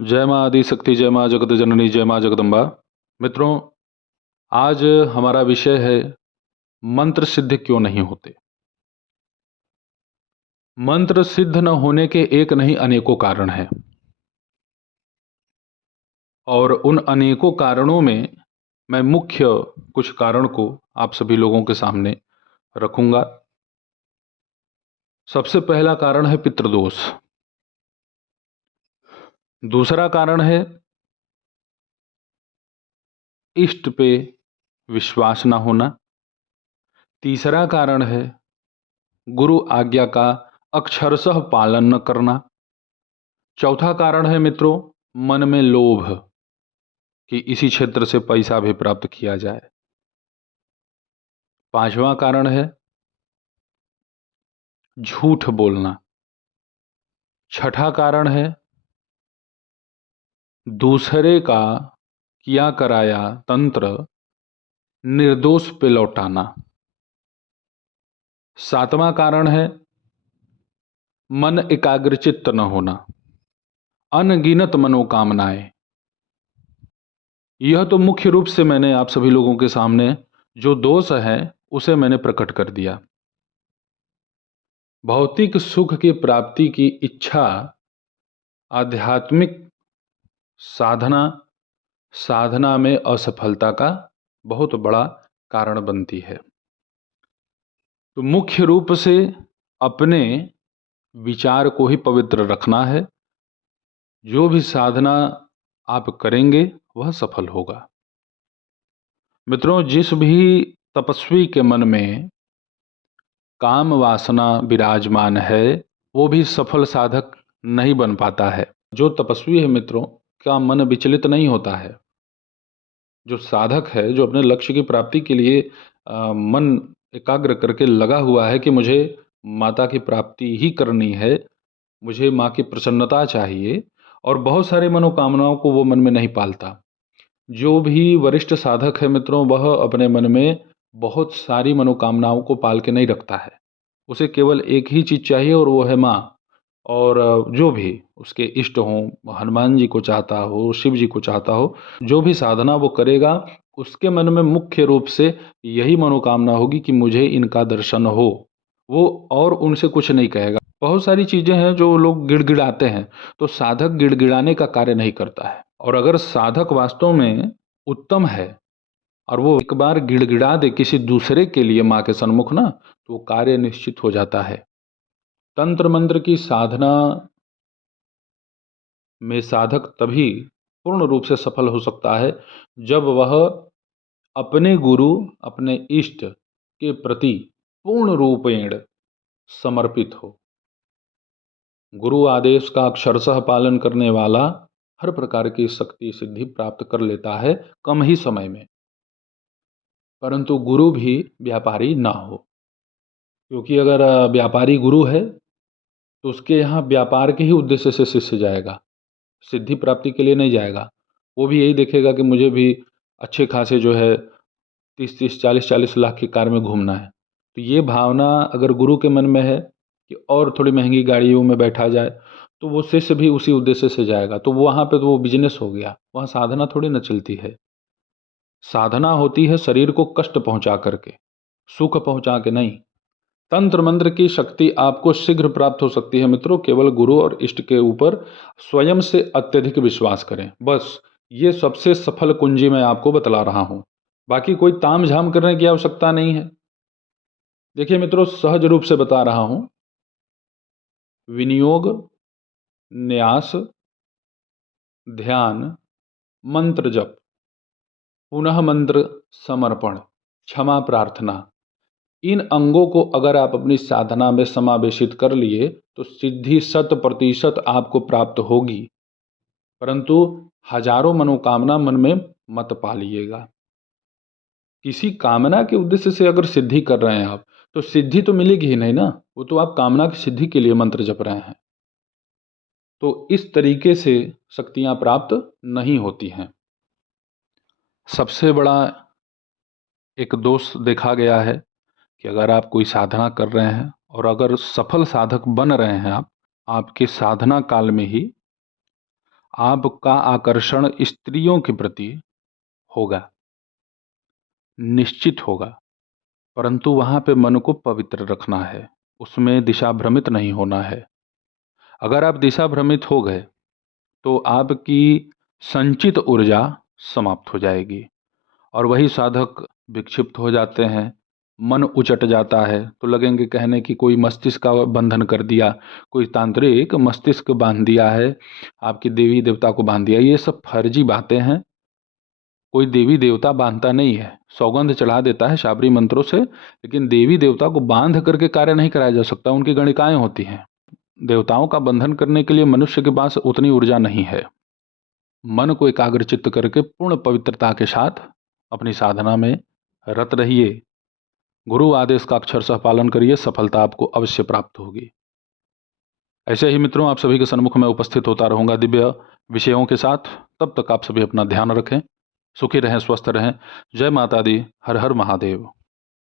जय माँ आदि शक्ति, जय माँ जगत जननी, जय माँ जगदम्बा। मित्रों, आज हमारा विषय है मंत्र सिद्ध क्यों नहीं होते। मंत्र सिद्ध न होने के एक नहीं अनेकों कारण हैं और उन अनेकों कारणों में मैं मुख्य कुछ कारण को आप सभी लोगों के सामने रखूंगा। सबसे पहला कारण है पितृदोष। दूसरा कारण है इष्ट पे विश्वास न होना। तीसरा कारण है गुरु आज्ञा का अक्षरशः पालन न करना। चौथा कारण है मित्रों मन में लोभ कि इसी क्षेत्र से पैसा भी प्राप्त किया जाए। पांचवा कारण है झूठ बोलना। छठा कारण है दूसरे का किया कराया तंत्र निर्दोष पे लौटाना। सातवां कारण है मन एकाग्रचित्त न होना, अनगिनत मनोकामनाएं। यह तो मुख्य रूप से मैंने आप सभी लोगों के सामने जो दोष है उसे मैंने प्रकट कर दिया। भौतिक सुख की प्राप्ति की इच्छा आध्यात्मिक साधना साधना में असफलता का बहुत बड़ा कारण बनती है। तो मुख्य रूप से अपने विचार को ही पवित्र रखना है। जो भी साधना आप करेंगे वह सफल होगा। मित्रों, जिस भी तपस्वी के मन में काम वासना विराजमान है वो भी सफल साधक नहीं बन पाता है। जो तपस्वी है मित्रों का मन विचलित नहीं होता है। जो साधक है, जो अपने लक्ष्य की प्राप्ति के लिए मन एकाग्र करके लगा हुआ है कि मुझे माता की प्राप्ति ही करनी है, मुझे माँ की प्रसन्नता चाहिए, और बहुत सारी मनोकामनाओं को वो मन में नहीं पालता। जो भी वरिष्ठ साधक है मित्रों, वह अपने मन में बहुत सारी मनोकामनाओं को पाल के नहीं रखता है। उसे केवल एक ही चीज़ चाहिए और वो है माँ। और जो भी उसके इष्ट हों, हनुमान जी को चाहता हो, शिव जी को चाहता हो, जो भी साधना वो करेगा उसके मन में मुख्य रूप से यही मनोकामना होगी कि मुझे इनका दर्शन हो। वो और उनसे कुछ नहीं कहेगा। बहुत सारी चीज़ें हैं जो लोग गिड़गिड़ाते हैं, तो साधक गिड़गिड़ाने का कार्य नहीं करता है। और अगर साधक वास्तव में उत्तम है और वो एक बार गिड़गिड़ा दे किसी दूसरे के लिए माँ के सन्मुख ना, तो वो कार्य निश्चित हो जाता है। तंत्र मंत्र की साधना में साधक तभी पूर्ण रूप से सफल हो सकता है जब वह अपने गुरु, अपने इष्ट के प्रति पूर्ण रूपेण समर्पित हो। गुरु आदेश का अक्षरशः पालन करने वाला हर प्रकार की शक्ति सिद्धि प्राप्त कर लेता है कम ही समय में, परंतु गुरु भी व्यापारी ना हो। क्योंकि अगर व्यापारी गुरु है तो उसके यहाँ व्यापार के ही उद्देश्य से शिष्य जाएगा, सिद्धि प्राप्ति के लिए नहीं जाएगा। वो भी यही देखेगा कि मुझे भी अच्छे खासे जो है 30-30, 40-40 लाख की कार में घूमना है। तो ये भावना अगर गुरु के मन में है कि और थोड़ी महंगी गाड़ियों में बैठा जाए, तो वो शिष्य भी उसी उद्देश्य से जाएगा। तो वहाँ पे तो वो बिजनेस हो गया, वहाँ साधना थोड़ी ना चलती है। साधना होती है शरीर को कष्ट पहुँचा करके, सुख पहुँचा के नहीं। तंत्र मंत्र की शक्ति आपको शीघ्र प्राप्त हो सकती है मित्रों, केवल गुरु और इष्ट के ऊपर स्वयं से अत्यधिक विश्वास करें। बस ये सबसे सफल कुंजी मैं आपको बतला रहा हूँ। बाकी कोई ताम झाम करने की आवश्यकता नहीं है। देखिए मित्रों, सहज रूप से बता रहा हूँ। विनियोग, न्यास, ध्यान, मंत्र जप, पुनः मंत्र समर्पण, क्षमा प्रार्थना, इन अंगों को अगर आप अपनी साधना में समावेशित कर लिए तो सिद्धि 100% आपको प्राप्त होगी। परंतु हजारों मनोकामना मन में मत पालिएगा। किसी कामना के उद्देश्य से अगर सिद्धि कर रहे हैं आप, तो सिद्धि तो मिलेगी ही नहीं ना। वो तो आप कामना की सिद्धि के लिए मंत्र जप रहे हैं। तो इस तरीके से शक्तियां प्राप्त नहीं होती हैं। सबसे बड़ा एक दोष देखा गया है कि अगर आप कोई साधना कर रहे हैं और अगर सफल साधक बन रहे हैं आप, आपके साधना काल में ही आपका आकर्षण स्त्रियों के प्रति होगा, निश्चित होगा, परंतु वहाँ पे मन को पवित्र रखना है, उसमें दिशा भ्रमित नहीं होना है। अगर आप दिशा भ्रमित हो गए तो आपकी संचित ऊर्जा समाप्त हो जाएगी और वही साधक विक्षिप्त हो जाते हैं, मन उचट जाता है, तो लगेंगे कहने कि कोई मस्तिष्क का बंधन कर दिया, कोई तांत्रिक मस्तिष्क बांध दिया है, आपकी देवी देवता को बांध दिया। ये सब फर्जी बातें हैं। कोई देवी देवता बांधता नहीं है, सौगंध चढ़ा देता है शाबरी मंत्रों से, लेकिन देवी देवता को बांध करके कार्य नहीं कराया जा सकता, उनकी गणिकाएं होती हैं। देवताओं का बंधन करने के लिए मनुष्य के पास उतनी ऊर्जा नहीं है। मन को एकाग्रचित्त करके पूर्ण पवित्रता के साथ अपनी साधना में रत रहिए। गुरु आदेश का अक्षरशः पालन करिए, सफलता आपको अवश्य प्राप्त होगी। ऐसे ही मित्रों, आप सभी के सन्मुख में उपस्थित होता रहूंगा दिव्य विषयों के साथ। तब तक आप सभी अपना ध्यान रखें, सुखी रहें, स्वस्थ रहें। जय माता दी, हर हर महादेव।